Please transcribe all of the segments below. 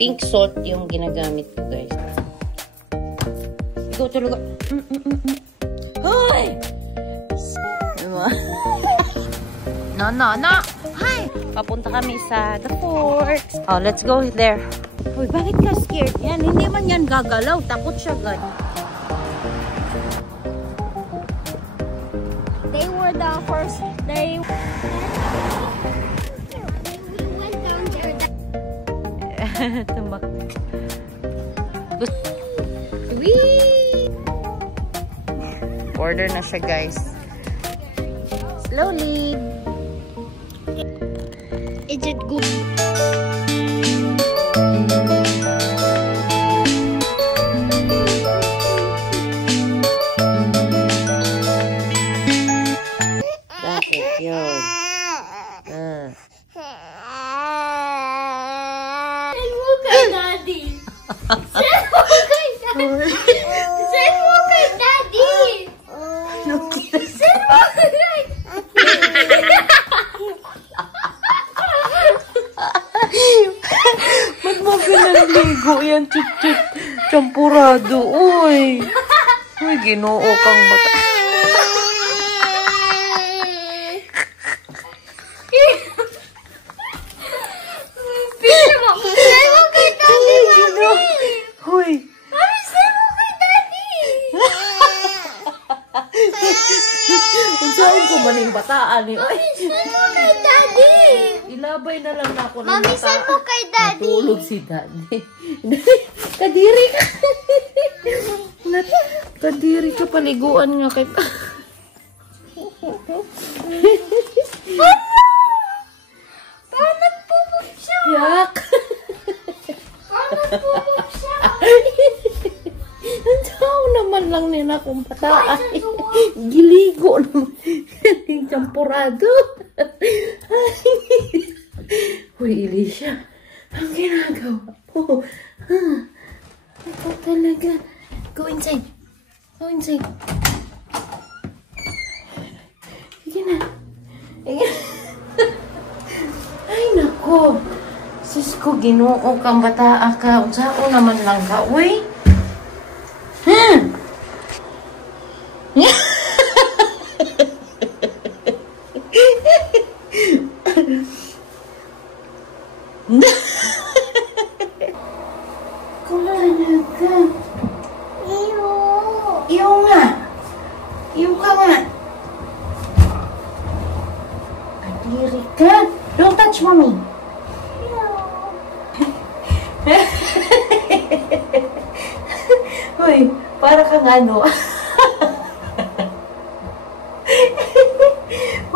Pink salt yung ginagamit ko, guys. Ikaw talaga. Hoy! No. Hi! Papunta kami sa the fort. Oh, let's go there. Hoy, bakit ka scared? Yan, hindi man yan gagalaw. Takot siya, God. They were the first. We went down there. Tumak. Order na siya, guys. Slowly. Is it good? Bakit yun? Send mo kay Daddy. Send mo kay Daddy. Send mo kay Daddy. Send mo kay Daddy. Ba't mo pinaligo yan, chip-chip? Champurado, uy. Uy, ginoo kang mata. Send mo kay Daddy, Mami. Uy. Mami, send mo kay Daddy. Unsaon ko maning bataan ni. Uy. Send mo kay Daddy. Ilabay na lang na ako ng Mami, send mo kay Daddy. Natulog si Daddy. Kadiri ka. Kadiri ka, paliguan nga kay... Parang nagpupok siya. Yak. Parang nagpupok siya. Nandiyaw naman lang nila kung bataan. Giligo naman. Yung champurado. Uy, Alicia. Ang ginagawa po. Ito talaga. Go inside. Go inside. Sige na. Ay, nako. Sis ko, ginoo kang bataa ka. Unsao naman lang ka, uy. Kumana ka. Iyo nga. Iyo ka nga. Kadiri ka. Don't touch mommy. Uy, para kang ano.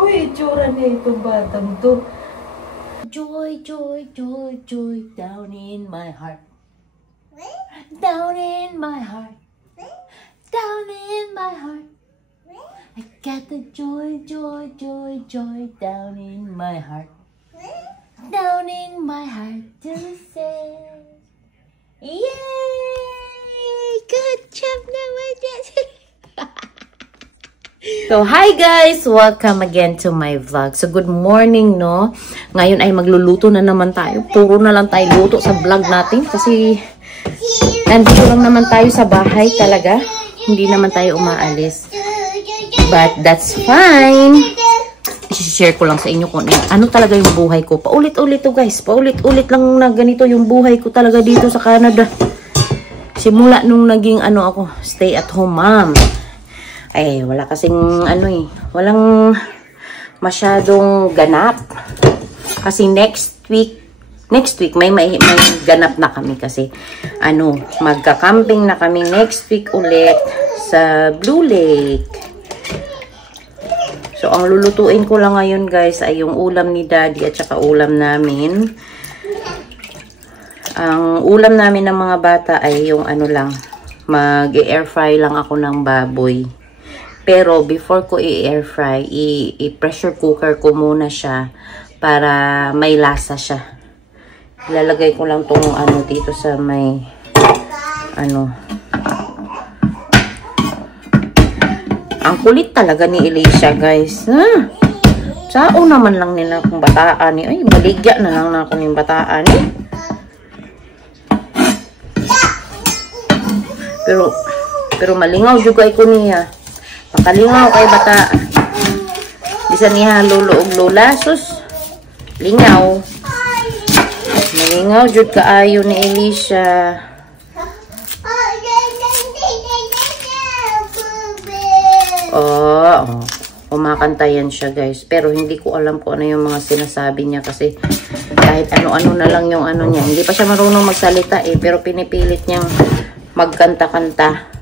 Uy, itsura na itong batang to. Joy, joy, joy, joy, down in my heart. Down in my heart. Down in my heart. I got the joy, joy, joy, joy, down in my heart. Down in my heart to say, yay! Good job naman yan. So, hi guys! Welcome again to my vlog. So, good morning, no? Ngayon ay magluluto na naman tayo. Puro na lang tayo luto sa vlog natin kasi nandito lang naman tayo sa bahay talaga. Hindi naman tayo umaalis. But that's fine. I-share ko lang sa inyo kung ano talaga yung buhay ko. Paulit-ulit to guys. Paulit-ulit lang na ganito yung buhay ko talaga dito sa Canada. Simula nung naging ano ako, stay at home mom. Ay, wala kasing ano eh. Walang masyadong ganap. Kasi next week may ganap na kami kasi ano, magka-camping na kami next week ulit sa Blue Lake. So, ang lulutuin ko lang ngayon guys ay yung ulam ni Daddy at saka ulam namin. Ang ulam namin ng mga bata ay yung ano lang, mag-air fry lang ako ng baboy. Pero before ko i-air fry, i-pressure cooker ko muna siya para may lasa siya. Ilalagay ko lang tong ano dito sa may ano. Ang kulit talaga ni Alicia, guys. Sao naman lang nila kung bataan. Ay, baligya na lang na ako ng bataan. Pero malingaw juga ko niya. Pakalingaw kay bata. Bisan niya lolo og lola sus. Lingaw. Malingaw jud kaayo ni Elisha. Kumakanta yan siya guys. Pero hindi ko alam kung ano yung mga sinasabi niya kasi kahit ano-ano na lang yung ano niya. Hindi pa siya marunong magsalita eh. Pero pinipilit niyang magkanta-kanta.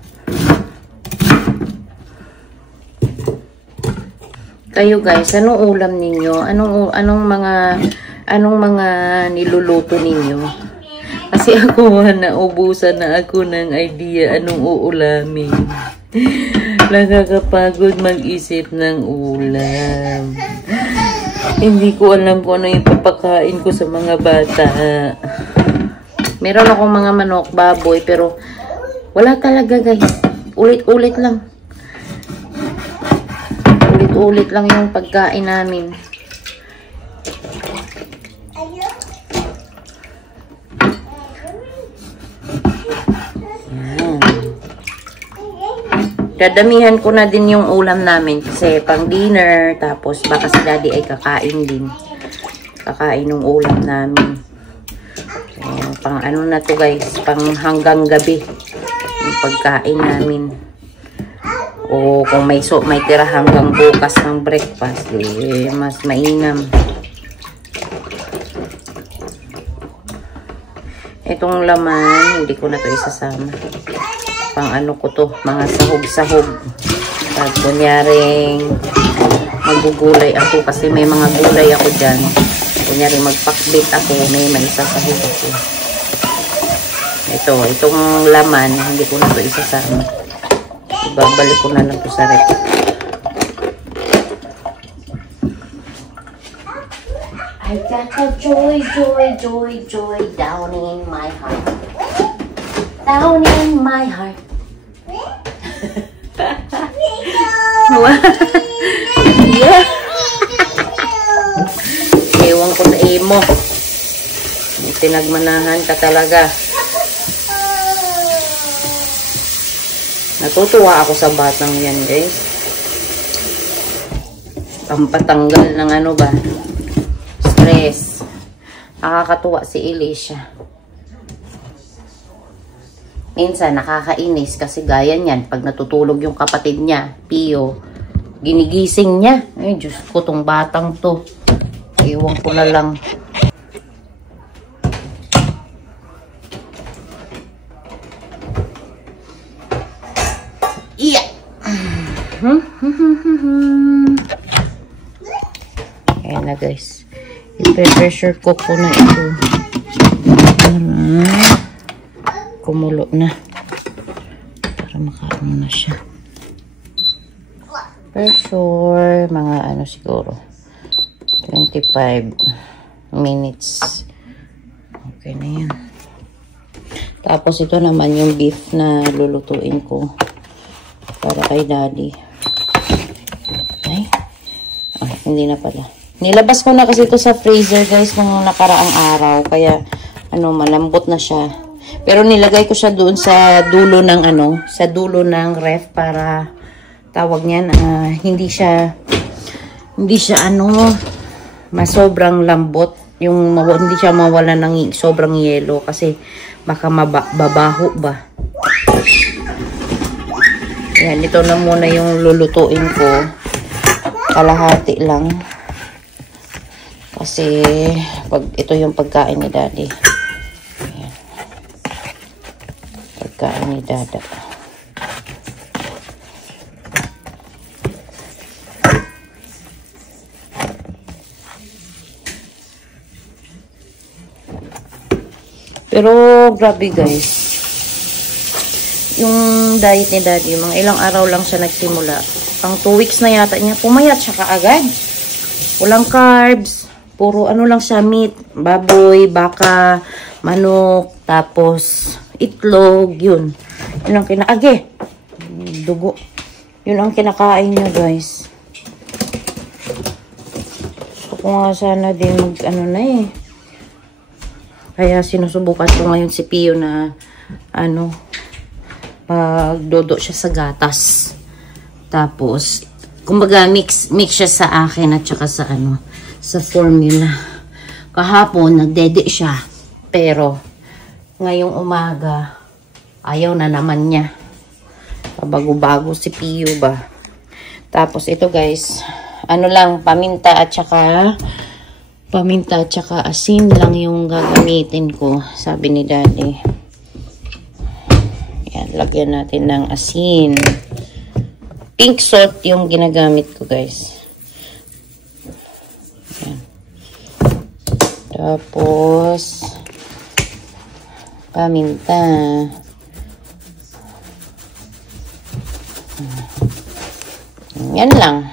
Kayo guys, anong ulam ninyo? Anong mga niluluto ninyo? Kasi ako naubusan na ako ng idea anong uulamin. Nakakapagod mag-isip ng ulam. Hindi ko alam kung ano yung papakain ko sa mga bata. Meron akong mga manok, baboy, pero wala talaga guys. Ulit-ulit lang. Ulit-ulit lang yung pagkain namin. Dadamihan ko na din yung ulam namin kasi pang dinner, tapos baka si daddy ay kakain din. Kakain ng ulam namin. Pang ano na to guys, pang hanggang gabi yung pagkain namin. O kung may tira hanggang bukas ng breakfast, eh, mas mainam. Itong laman, hindi ko na to isasama. Pang ano ko to, mga sahog-sahog. Pag kunyaring magugulay ako kasi may mga gulay ako dyan. Kunyaring magpakbit ako, may isasahog ako. Itong laman, hindi ko na to isasama. Ibabalik ko na lang to sa rep. I got a joy, joy, joy, joy down in my heart. Down in my heart. Yeah. Ewan ko sa imo. Tinagmanahan ka talaga. Natutuwa ako sa batang yan guys. Pampatanggal ng ano ba? Stress. Nakakatuwa si Elisha. Minsan nakakainis kasi gaya niyan. Pag natutulog yung kapatid niya, Pio, ginigising niya. Ay, Diyos ko, tong batang to. Iwan ko na lang. Yeah. Ayan na guys. I-pressure cook ko na ito. Kumulo na para makaano na siya. Pressure mga ano siguro 25 minutes. Okay na yan. Tapos ito naman yung beef na lulutuin ko para kay daddy. Okay. Hindi na pala. Nilabas ko na kasi ito sa freezer guys nung nakaraang araw kaya ano malambot na siya. Pero nilagay ko siya doon sa dulo ng ano, sa dulo ng ref para tawag niyan, hindi siya ano, sobrang lambot, yung hindi siya mawala ng sobrang yelo kasi baka babaho ba. Yan, ito na muna yung lulutuin ko. Kalahati lang. Kasi ito yung pagkain ni daddy. Pagkain ni dada. Pero grabe guys, yung diet ni daddy, mga ilang araw lang siya nagsimula. Pang 2 weeks na yata niya, pumayat siya kaagad. Walang carbs, puro ano lang siya, meat, baboy, baka, manok, tapos itlog, yun. Yun ang kinakain. Dugo. Yun ang kinakain niya, guys. Gusto ko nga sana din ano na eh. Kaya sinusubukan ko ngayon si Pio na ano, magdodo siya sa gatas. Tapos, kumbaga mix siya sa akin at saka sa sa formula. Kahapon, nagdede siya. Pero, ngayong umaga, ayaw na naman niya. Pabago-bago si Pio ba. Tapos, ito guys, lang, paminta at saka asin lang yung gagamitin ko. Sabi ni Daddy. Yan, lagyan natin ng asin. Pink salt yung ginagamit ko, guys. Yan. Tapos, paminta. Yan lang.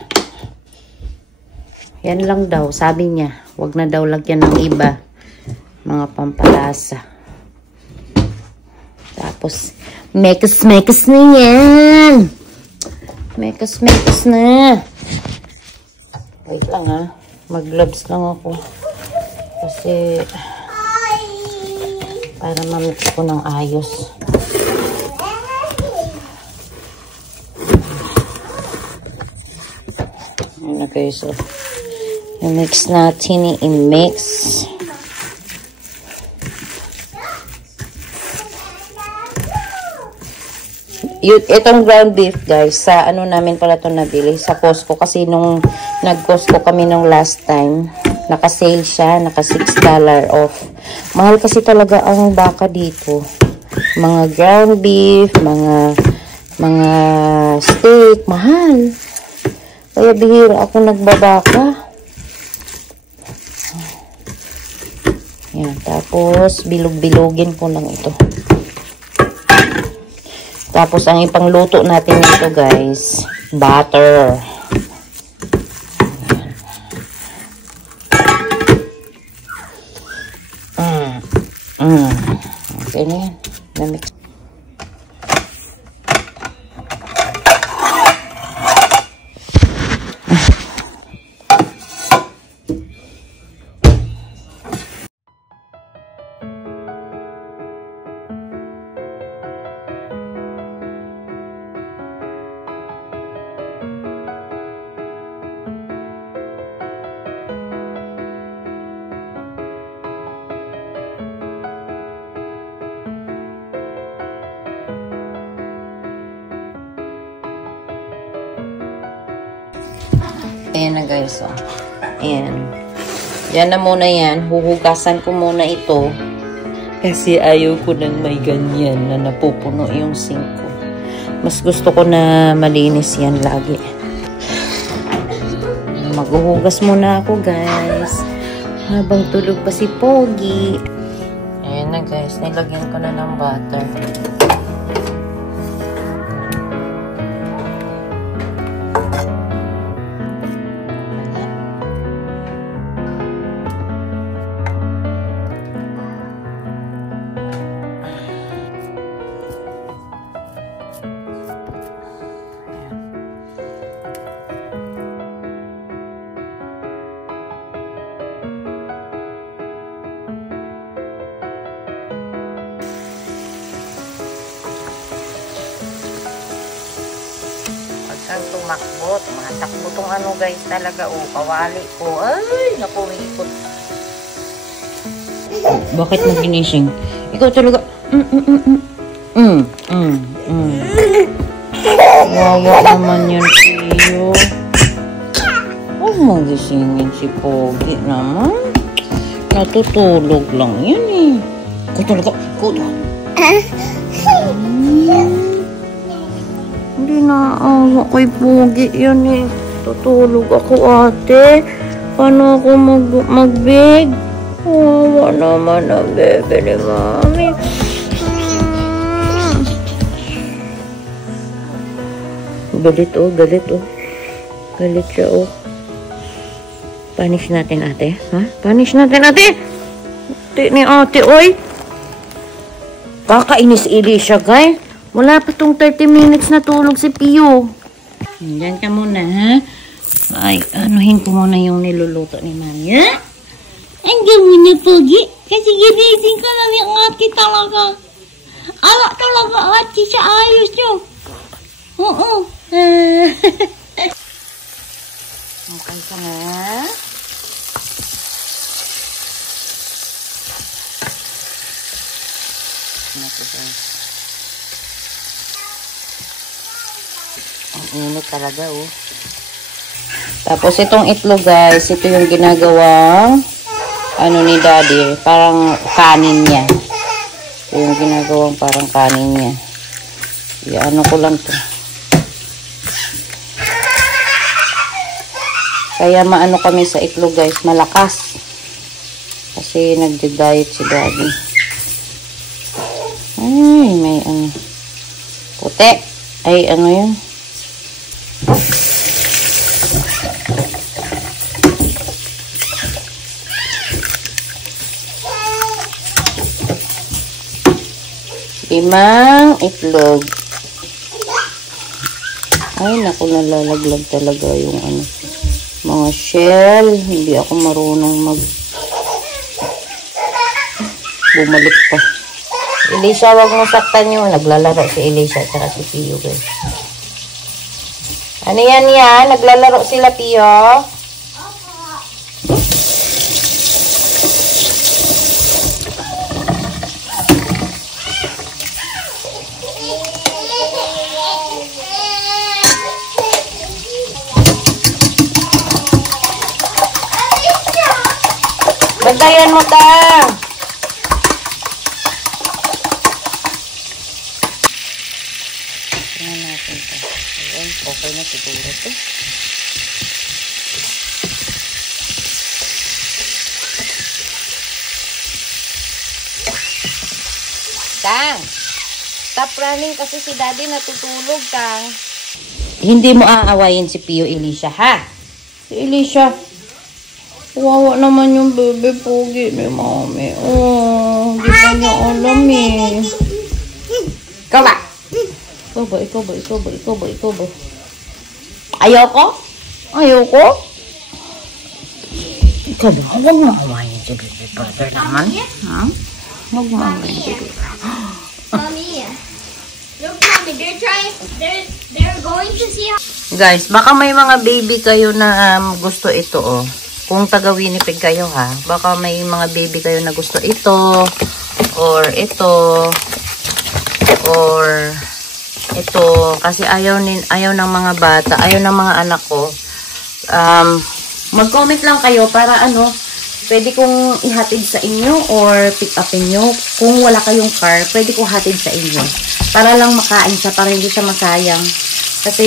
Yan lang daw, sabi niya. Huwag na daw lagyan ng iba. Mga pampalasa. Tapos, mekas na yan. Mekas na. Wait lang ha. Mag-gloves lang ako. Kasi, para mamix ko ng ayos. Ayan na guys. So, i-mix natin. I-mix. Itong ground beef guys, sa namin pala ito nabili, sa Costco. Kasi nung nag-Costco kami nung last time, naka-sale siya, naka $6 off. Mahal kasi talaga ang baka dito. Mga ground beef, mga steak, mahal. Kaya bihira ako nagbabaka. Yan, tapos bilog-bilogin ko lang ito. Tapos, ang ipangluto natin nito, guys, butter. Okay na yan. Namix. Ayan na guys, oh. Ayan. Diyan na muna yan. Huhugasan ko muna ito. Kasi ayaw ko nang may ganyan na napupuno yung sink ko. Mas gusto ko na malinis yan lagi. Maghuhugas muna ako guys. Habang tulog pa si Pogi. Ayan na guys. Nilagyan ko na ng butter. Kang tumakbo, tumatakbo tong guys talaga, kawali ko. Ay, naku, ikot. Bakit mo ginising? Ikaw talaga. Wawa naman yan, Pio. Huwag mong gisingin si Pogi naman. Natutulog lang yan eh. Ikaw talaga, ikaw talaga. Hindi naawa kay Pogi yan eh. Tutulog ako ate. Paano ako mag-beg? Wawa naman ang bebe ni Mami. Galit galit Galit siya Punish natin ate. Ha? Punish natin ate. Ate ni ate oy. Kakainis-ili siya guys. Wala pa tong 30 minutes na tulog si Pio. Diyan ka muna, ha? Ay, anuhin ko muna yung niluluto ni Mami, ha? Ang gawin niya, Pogi. Kasi ginising ka na ni ate talaga. Ala talaga, ate, sa ayos nyo. Oo. Okay ka na. Ang init talaga, oh. Tapos itong itlog, guys, ito yung ginagawang ano ni Daddy, parang kanin niya. Ito yung ginagawang parang kanin niya. Ano ko lang to. Kaya maano kami sa itlog, guys, malakas. Kasi nagdi-diet si Daddy. Ay, may ano. Puti. Ay, ano yun? Limang itlog. Ay, naku, nalalaglag talaga yung ano, mga shell. Hindi ako marunong bumalik pa. Elisha, wag mo saktan yun. Naglalaro si Elisha at si Pio, guys. Ano yan yan? Naglalaro sila, Pio? Bantayan mo, Tang! Tingnan natin ito. Ayan, okay na siguro ito. Tang! Stop running kasi si Daddy natutulog, Tang. Hindi mo aawayin si Pio, Elisha, ha? Si Elisha. Wawa naman yung bebe pogi ni Mami. Oh, di pa niya alam eh. Ikaw ba? Ikaw ba? Ayoko? Ikaw ba? Huwag mo awayin si baby brother naman. Ha? Huwag mo awayin si baby brother. Mommy, look, Mommy, they're going to see how... Guys, baka may mga baby kayo na gusto ito, oh. Kung taga Winnipeg kayo, ha, baka may mga baby kayo na gusto ito, or ito, or ito, kasi ayaw ng mga bata, ayaw ng mga anak ko. Mag-comment lang kayo para ano, pwede kong ihatid sa inyo or pick upin nyo. Kung wala kayong car, pwede kong hatid sa inyo. Para lang makain siya, para hindi siya masayang. Kasi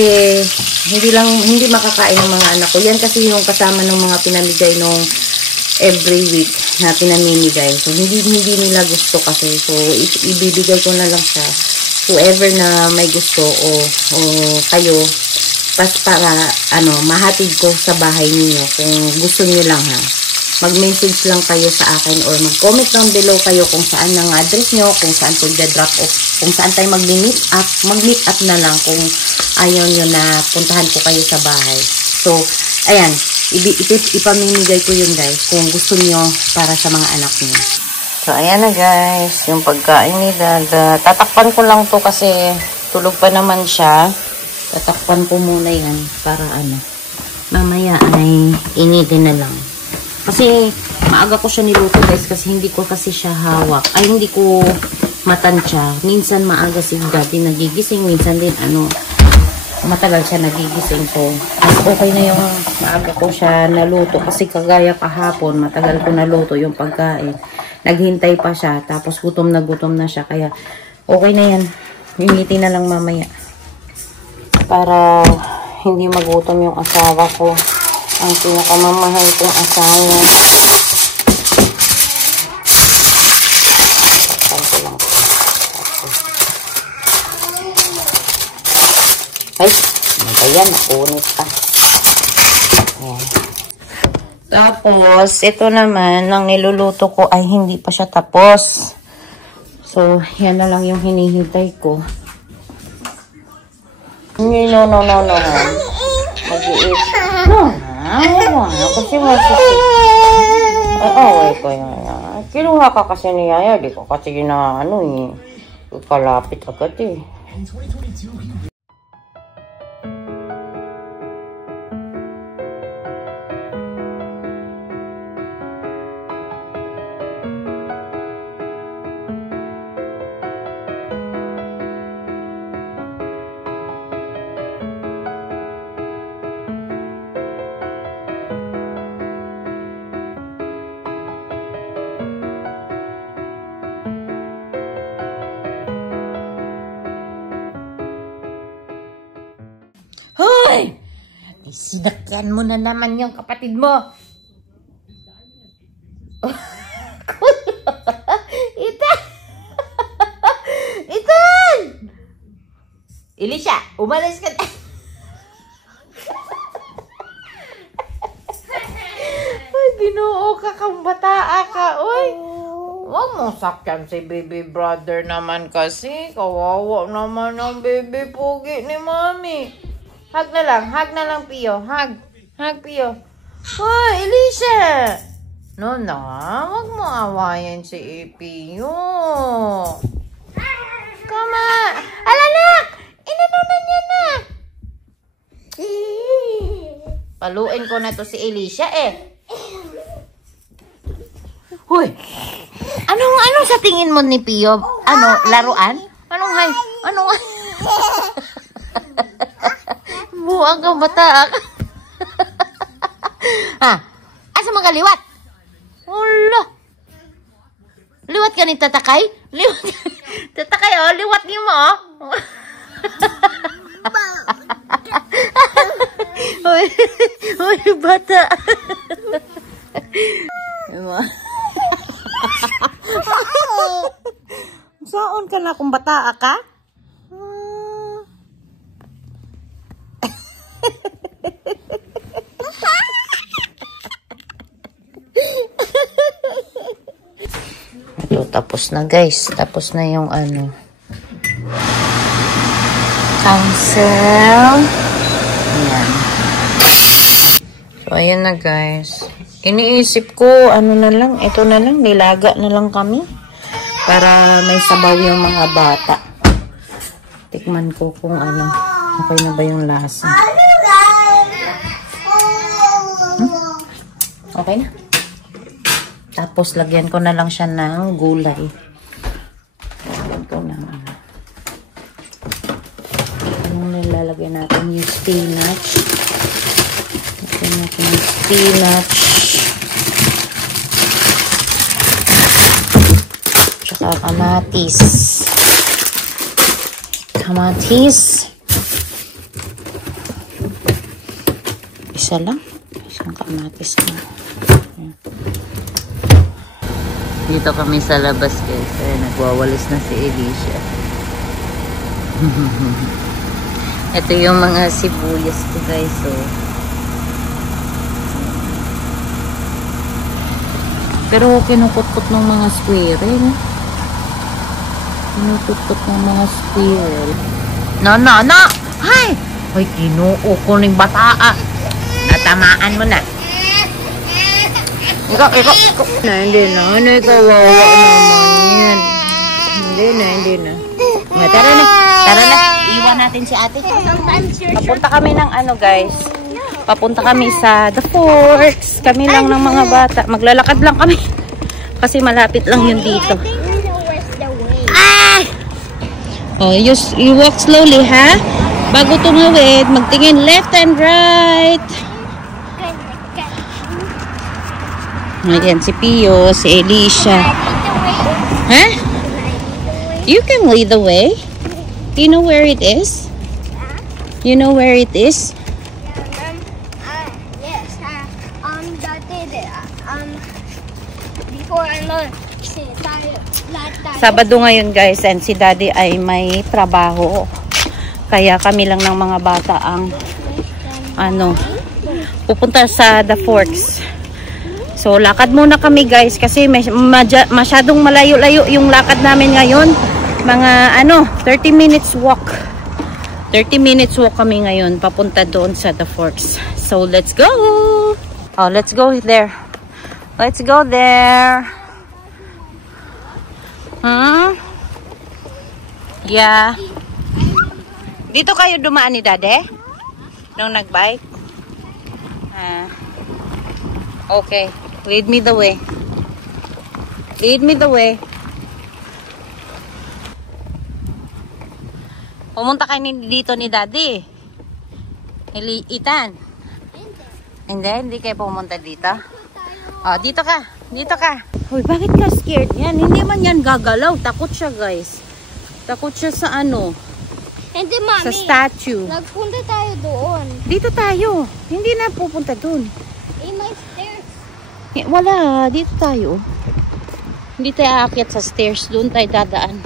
hindi makakain ng mga anak ko. Yan kasi yung kasama ng mga pinamigay nung every week na pinamimigay. So hindi nila gusto kasi. So ibibigay ko na lang siya. Whoever na may gusto o kayo, para mahatid ko sa bahay niyo kung gusto niyo lang, ha. Mag-message lang kayo sa akin or mag-comment down below kayo kung saan ang address nyo, kung saan po drop off, kung saan tayo mag-meet up na lang kung ayaw nyo na puntahan ko kayo sa bahay. So, ayan, ipamimigay ko yun, guys, kung gusto nyo para sa mga anak nyo. So, ayan na, guys, yung pagkain ni Dada. Tatakpan ko lang to kasi tulog pa naman siya. Tatakpan ko muna yan para mamaya ay initin na lang. Kasi maaga ko siya niluto, guys, kasi hindi ko kasi siya hawak. Ay, hindi ko matansya. Minsan maaga si Daddy nagigising, minsan din matagal siya nagigising. So, okay na yung maaga ko siya naluto. Kasi kagaya kahapon, matagal ko naluto yung pagkain. Naghintay pa siya, tapos gutom na siya. Kaya, okay na yan. Initin na lang mamaya. Para hindi magutom yung asawa ko. Ang pinakamamahal kong asawa. Ay, ayan, nakunit pa. Ayan. Tapos, ito naman, ang niluluto ko ay hindi pa siya tapos. So, yan na lang yung hinihintay ko. No. Mag-iit. No. Kasi masisip. Ay, ko yan. Kinuha ka kasi ni Yaya. Di ko kasi Kalapit agad eh. Hoy! Sinakyan mo na naman yung kapatid mo. Ethan! Ethan! Elisha, umalis ka na. Ay, Ginoo ka kang bataa ka, oy. Huwag mong sakyan si baby brother naman kasi. Kawawa naman ang baby pogi ni mami. Hug na lang, Pio. Hug, Pio. Hoy, Elisha! No, wag mo awayan si Pio. Come on. Alanak! Inanunan niya na. Paluin ko na to si Elisha eh. Hoy! Anong sa tingin mo ni Pio? Ano, laruan? Anong buang kang bata. Ha? Asa mga liwat? Wala. Liwat ka ni tatakay? Liwat. Tatakay oh, liwat niyo mo oh. Uy, bata. Saan ka na kung bata ka? Ito, tapos na guys. Tapos na yung cancel. Ayan. So, ayun na guys. Iniisip ko, na lang, ito na lang, nilaga na lang kami. Para may sabaw yung mga bata. Tikman ko kung okay na ba yung lasa. Okay na. Tapos, lagyan ko na lang siya ng gulay. Lagyan ko na. Anong nilalagay natin? Yung spinach. Lagyan natin yung spinach. Tsaka kamatis. Isa lang. Isang kamatis na. Dito kami sa labas guys. Kaya nagwawalis na si Elisha. Ito yung mga sibuyas ko guys. So, pero kinukot-kot ng mga squirrel. Kinukot-kot ng mga squirrel. No! Hay! Hoy, kinuo ko ng bataa. Natamaan mo na. Ikaw. Hindi na. Kawawa naman yan. Hindi na. Tara na. Iwan natin si ate. Papunta kami ng guys. Papunta kami sa The Forks. Kami lang ng mga bata. Maglalakad lang kami. Kasi malapit lang yun dito. Oh, you walk slowly, ha? Bago tumawid, magtingin left and right. Ayan, si Pio, si Elisha. Huh? You can lead the way. Do you know where it is? You know where it is? Yes. Before Sabado ngayon guys, and si Daddy ay may trabaho. Kaya kami lang ng mga bata ang pupunta sa The Forks. So, lakad muna kami guys kasi masyadong malayo-layo yung lakad namin ngayon. Mga 30 minutes walk. 30 minutes walk kami ngayon papunta doon sa The Forks. So, let's go! Oh, let's go there. Let's go there. Huh? Yeah. Dito kayo dumaan ni Dade? Nung nagbike? Okay. Lead me the way. Lead me the way. Pumunta kayo dito ni Daddy. Ethan. Hindi kayo pumunta dito. Oh, dito ka. Dito ka. Uy, bakit ka scared yan? Hindi man yan gagalaw. Takot siya, guys. Takot siya sa ano? Hindi, Mami. Sa statue. Nagpunta tayo doon. Dito tayo. Hindi na pupunta dun. May stairs. Wala. Dito tayo. Hindi tayo aakyat sa stairs. Doon tayo dadaan.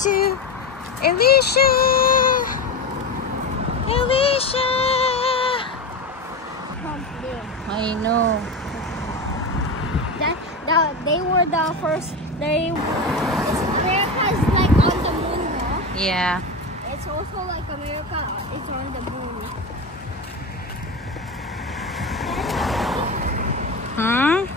To Alicia, I know. They were the first. America's like on the moon, no? Yeah. It's also like America is on the moon. Hmm?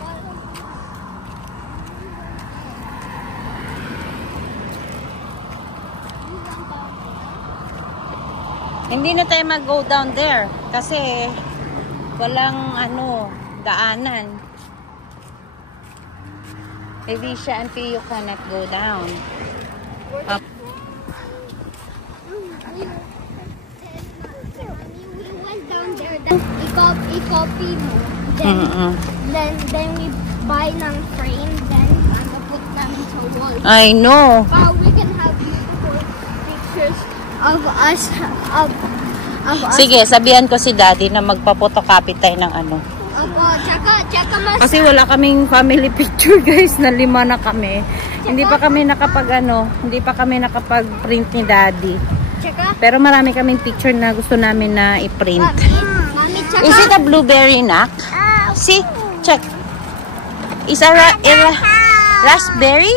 Hindi na tayo mag-go down there kasi walang daanan. Alicia and Pio cannot go down. We went down there. I-copy mo. Then we buy ng frame. Then put them into wall. I know. We can have beautiful pictures of us. Sige, sabihan ko si Daddy na magpa-photocopy tayo ng ano. Tsaka mas... Kasi wala kaming family picture, guys, na 5 na kami. Hindi pa kami nakapag-print ni Daddy. Pero marami kaming picture na gusto namin na i-print. Is it a blueberry, Nak? See? Check. Is it a raspberry?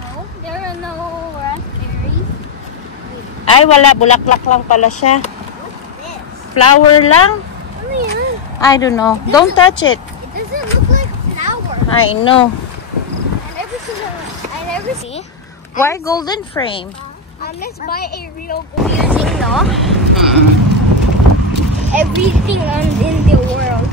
No, there are no raspberries. Ay, wala. Bulaklak lang pala siya. Flower lang? Ano yan? I don't know. Don't touch it. It doesn't look like flower. I know. I never see. Why golden frame? Let's buy a real music, no? Everything in the world.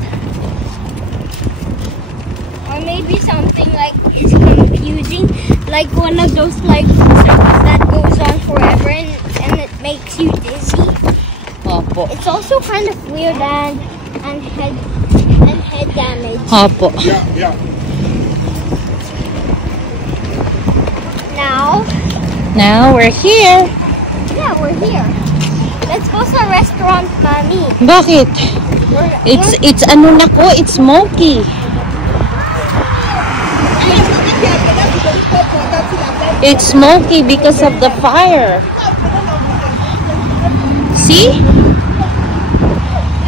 Or maybe something like is confusing, like one of those like circles that goes on forever and it makes you dizzy. Opo. It's also kind of weird and head damage. Opo. Yeah. Now we're here. Yeah, we're here. Let's go to a restaurant, Mommy. Bakit? It's ano na ko, it's smoky. It's smoky because of the fire. See?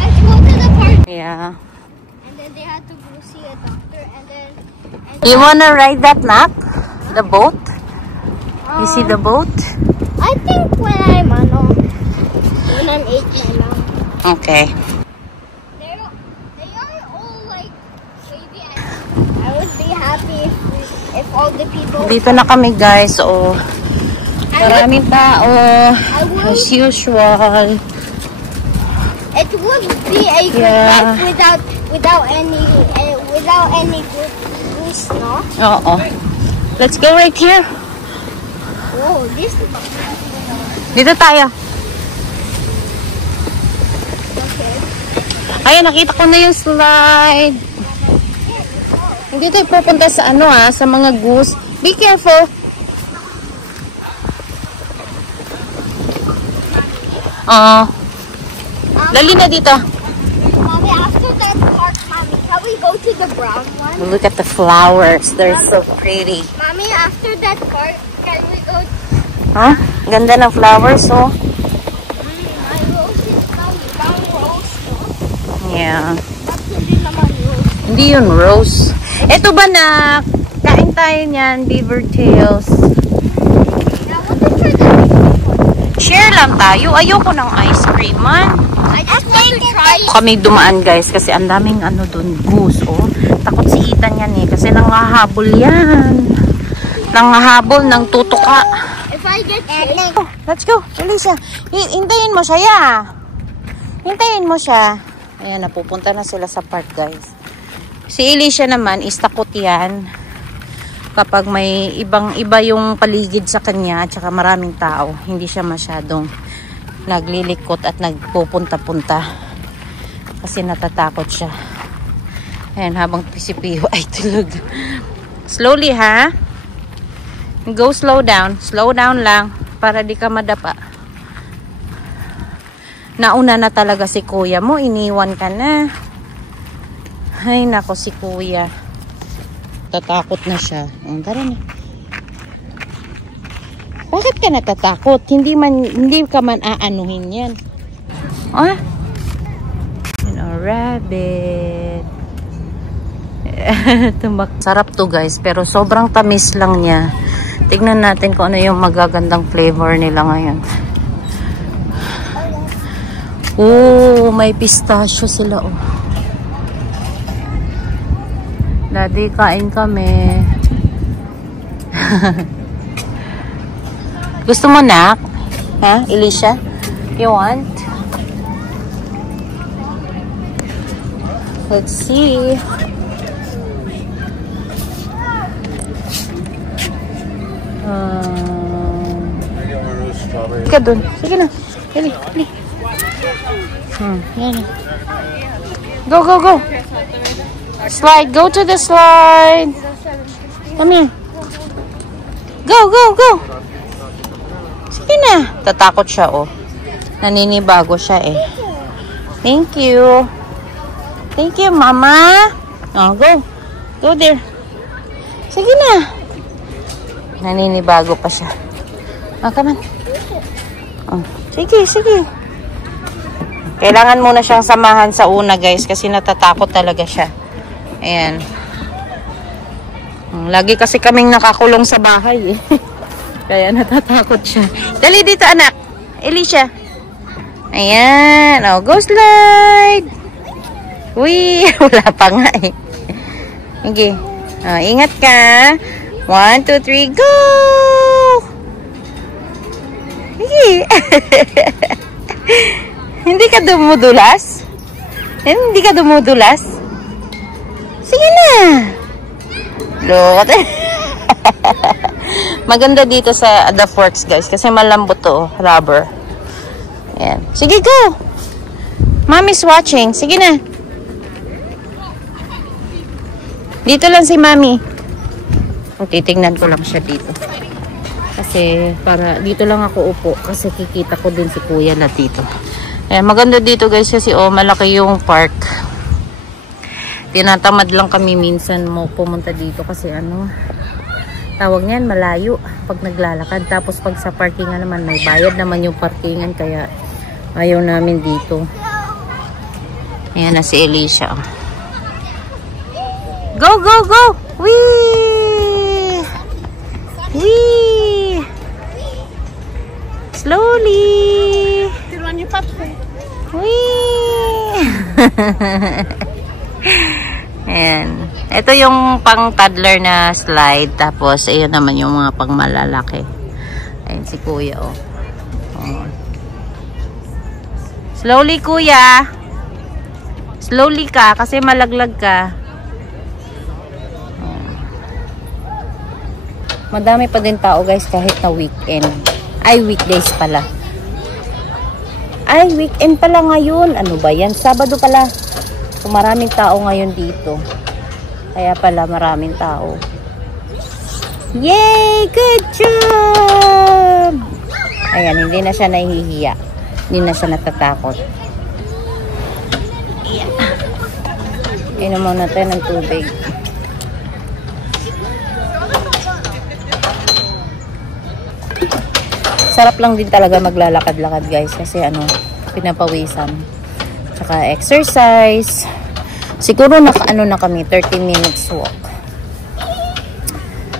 Let's go to the park. Yeah. And then they had to go see a doctor and then... You wanna ride that map? The boat? You see the boat? I think when I'm 8 na lang. Okay. They are all like baby. I would be happy if all the people... Dito na kami, guys. So, maraming tao. As usual. It would be a good life without any good news, no? Oo. Let's go right here. Oh, this is... Dito tayo. Okay. Ayun, nakita ko na yung slide. Hindi tayo pupunta sa sa mga goose. Be careful. Dali na dito. Mommy, after that park, Mommy, can we go to the brown one? Look at the flowers. They're so pretty. Mommy, after that park, can we go... Huh? Ganda ng flowers, oh. My rose is brown rose, no? Yeah. That's hindi naman rose. Hindi yun, Rose. Ito ba na? Kain tayo niyan, beaver tails. Share lang tayo. Ayoko ng ice cream, man. I just want to try it. Kami dumaan, guys, kasi ang daming ano dun, goose, oh. Takot si Ethan yan eh, kasi nangahabol yan. Nangahabol ng tutuka. If I get sick. Oh, let's go, Alicia. Hintayin mo siya, ya. Hintayin mo siya. Ayan, napupunta na sila sa park, guys. Si Alicia naman, is takot yan. Kapag may iba yung paligid sa kanya at saka maraming tao, hindi siya masyadong naglilikot at nagpupunta-punta kasi natatakot siya. Ayan, habang pisipiho ay tulog. Slowly, ha? Go slow down lang para di ka madapa. Nauna na talaga si kuya mo, iniwan ka na. Ay nako, si kuya tatakot na siya. Tara na. Bakit ka natatakot? Hindi ka man aanuhin yan. Ah? Rabbit. Sarap to, guys, pero sobrang tamis lang niya. Tignan natin kung ano yung magagandang flavor nila ngayon. Oh, may pistachio sila, oh. Daddy, kain kami. Gusto mo, nak? Ha, Alicia? You want? Let's see. Sige dun. Sige na. Dali, dali. Yan. Go, go, go. Slide. Go to the slide. Come here. Go, go, go. Sige na. Tatakot siya, oh. Naninibago siya, eh. Thank you. Thank you, Mama. Oh, go. Go there. Sige na. Naninibago pa siya. Oh, come on. Oh, sige, sige. Kailangan muna siyang samahan sa una, guys, kasi natatakot talaga siya. Ayan. Lagi kasi kaming nakakulong sa bahay, eh. Kaya natatakot siya. Dali dito, anak. Alicia. Ayan. Oh, go slide. Uy, wala pa nga, eh. Okay. Oh, ingat ka. 1, 2, 3, go! Sige. Hindi ka dumudulas? Hindi ka dumudulas? Sige na. Look. Maganda dito sa the forks, guys, kasi malambot to, rubber. Ayan. Sige, go. Mommy's watching. Sige na. Dito lang si Mommy. Titingnan ko lang siya dito. Kasi para dito lang ako upo kasi kikita ko din si kuya na dito. Ayan, maganda dito, guys, kasi oh, malaki yung park. Tinatamad lang kami minsan mo pumunta dito kasi ano, tawag niyan, malayo pag naglalakad. Tapos pag sa parkingan naman, may bayad naman yung parkingan, kaya ayaw namin dito. Ayan na si Alicia. Go, go, go! Whee! Whee! Slowly! Whee! Ayan. Ito yung pang toddler na slide. Tapos, ayun naman yung mga pang malalaki. Ayan si kuya, oh. Oh. Slowly, kuya. Slowly ka, kasi malaglag ka. Oh. Madami pa din tao, guys, kahit na weekend. Ay, weekdays pala. Ay, weekend pala ngayon. Ano ba yan? Sabado pala. So, maraming tao ngayon dito. Kaya pala maraming tao. Yay! Good job! Ayan, hindi na siya nahihiya. Hindi na siya natatakot. Ayan. Inom muna tayo ng tubig. Sarap lang din talaga maglalakad-lakad, guys, kasi ano, pinapawisan. Saka exercise. Siguro naka-ano na kami, 30 minutes walk.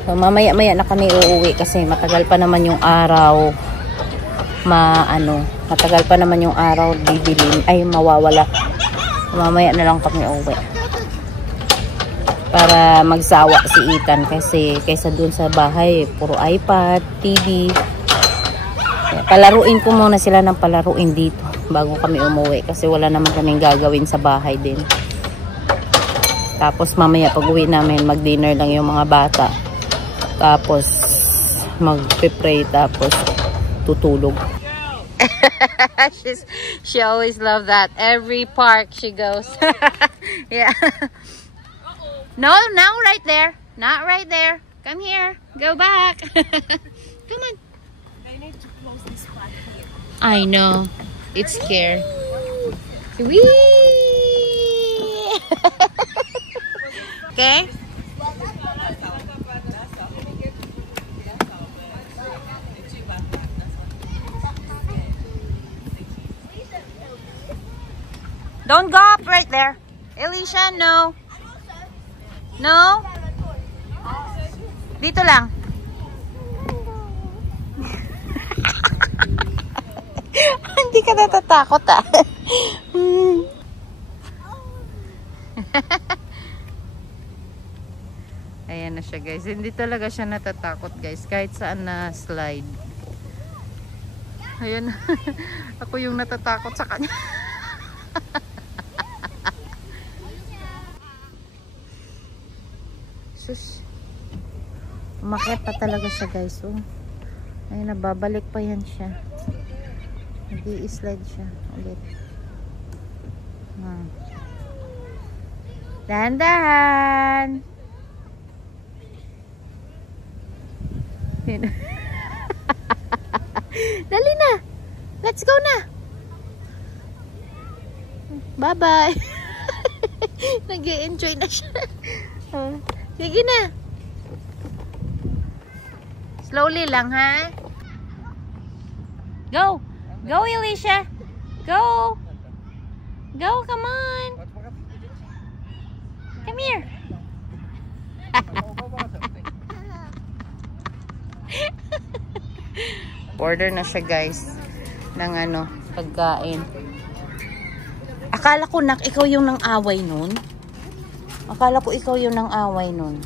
So, mamaya-maya na kami uuwi kasi matagal pa naman yung araw. Matagal pa naman yung araw didilim. Ay, mawawala. Mamaya na lang kami uuwi. Para magsawa si Ethan kasi kaysa dun sa bahay, puro iPad, TV. Palaruin ko muna sila ng palaruin dito bago kami umuwi kasi wala naman kaming gagawin sa bahay din. Tapos mamaya pag uwi namin, mag-dinner lang yung mga bata. Tapos mag-pray tapos tutulog. She always love that. Every park she goes. Yeah. No, now right there. Not right there. Come here. Go back. Come on. I need to close this spot here. I know. It's scary. Whee! Okay? Don't go up right there. Alicia, no. No? Dito lang. Hindi ka natatakot ah. Ayan na siya guys. Hindi talaga siya natatakot guys. Kahit saan na slide. Ayan. Ako yung natatakot sa kanya. Sus. Umakyat pa talaga siya guys. Oh. Ay, nababalik pa yan siya. Nag-i-slide siya ulit. Dahan-dahan. Dali na. Let's go na. Bye-bye. Nag-i-enjoy na siya. Sige na. Slowly lang, ha? Go. Go, Alicia. Go. Go, come on. Come here. Order na siya, guys, ng pagkain. Akala ko, ikaw yung nang away nun. Akala ko ikaw yung nang away nun.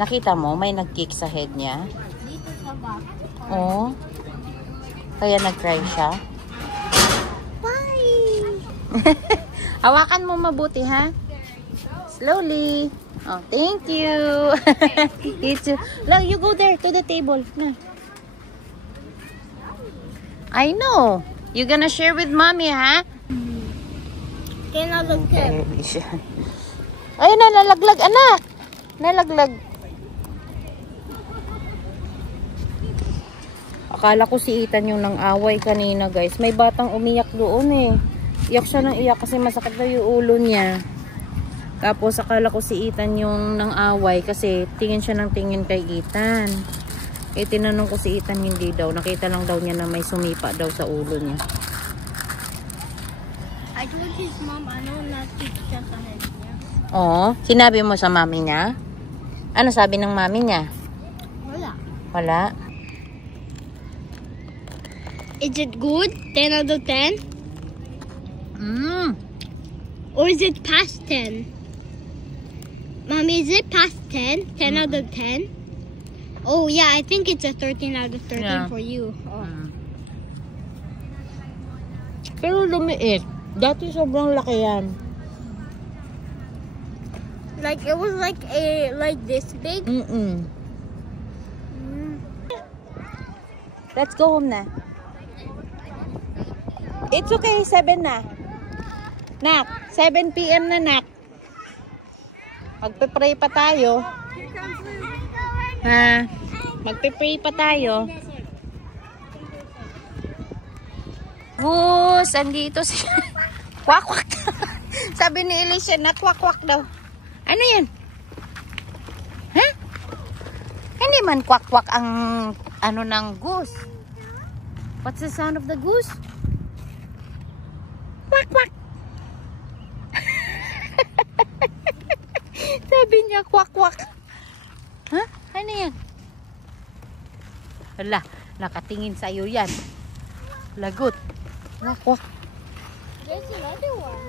Nakita mo, may nag-kick sa head niya. Dito sa back. Oo. Kaya nag-cry siya. Bye! Hawakan mo mabuti, ha? Slowly. Oh, thank you. You too. Look, you go there to the table. Na. I know. You gonna share with mommy, ha? 10 out of 10. Ayun na, nalaglag, anak. Nalaglag. Akala ko si Ethan yung nang away kanina, guys. May batang umiyak doon eh. Iyak siya ng iyak kasi masakit na yung ulo niya. Tapos akala ko si Ethan yung nang away kasi tingin siya ng tingin kay Ethan. Eh tinanong ko si Ethan, hindi daw. Nakita lang daw niya na may sumipa daw sa ulo niya. I told his mom, na-kick siya sa head niya. Oo. Sinabi mo sa mami niya? Ano sabi ng mami niya? Wala. Wala. Is it good? 10 out of 10? Or is it past 10? Mommy, is it past 10? 10 out of 10? Oh, yeah, I think it's a 13 out of 13 Yeah. for you. Oh. Pero lumiit. Dati sobrang laki yan. Like, it was like this big? Let's go home na. It's okay, 7 na. Nak, 7 PM na, nak. Magpe-pray pa tayo. Ha? Magpe-pray pa tayo. Gus, andito si... Kwak-kwak. Sabi ni Alicia na kwak-kwak daw. Ano yan? Ha? Hindi man kwak-kwak ang ng goose. What's the sound of the goose? Kwak-kwak. Sabi niya, kwak kwak. Ha? Ano yan? Hala, nakatingin sa'yo yan. Lagot. Kwak kwak. There's another one.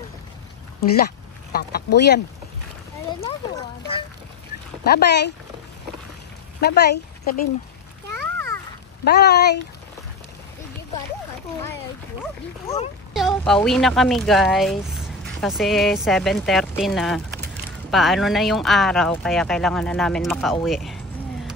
Hala, tatakbo yan. And another one. Bye-bye. Bye-bye. Sabihin mo. Yeah. Bye. You got Pauwi na kami guys. Kasi 7:30 na. Paano na yung araw. Kaya kailangan na namin makauwi.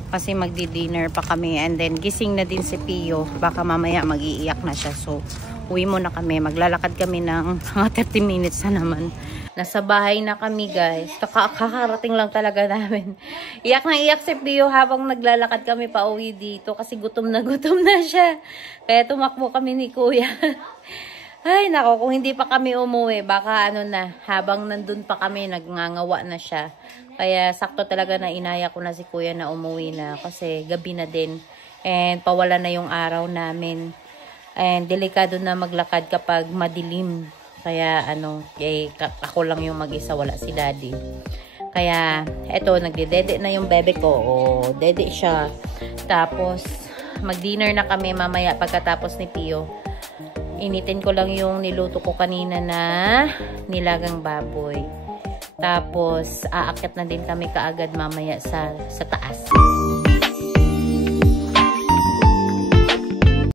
Kasi magdi-dinner pa kami. And then gising na din si Pio. Baka mamaya mag-iiyak na siya. So uwi muna kami. Maglalakad kami ng mga 30 minutes na naman. Nasa bahay na kami guys. Kakarating lang talaga namin. Iyak na iyak si Pio habang naglalakad kami pa uwi dito. Kasi gutom na siya. Kaya tumakbo kami ni Kuya. Ay nako, kung hindi pa kami umuwi, baka ano na, habang nandun pa kami, nagngangawa na siya. Kaya sakto talaga na inaya ko na si Kuya na umuwi na. Kasi gabi na din. And pawala na yung araw namin. And delikado na maglakad kapag madilim. Kaya ano, ako lang yung mag-isa, wala si Daddy. Kaya eto, nagdedede na yung bebe ko. O, dede siya. Tapos mag-dinner na kami mamaya pagkatapos ni Pio. Initin ko lang yung niluto ko kanina na nilagang baboy. Tapos aakyat na din kami kaagad mamaya sa taas.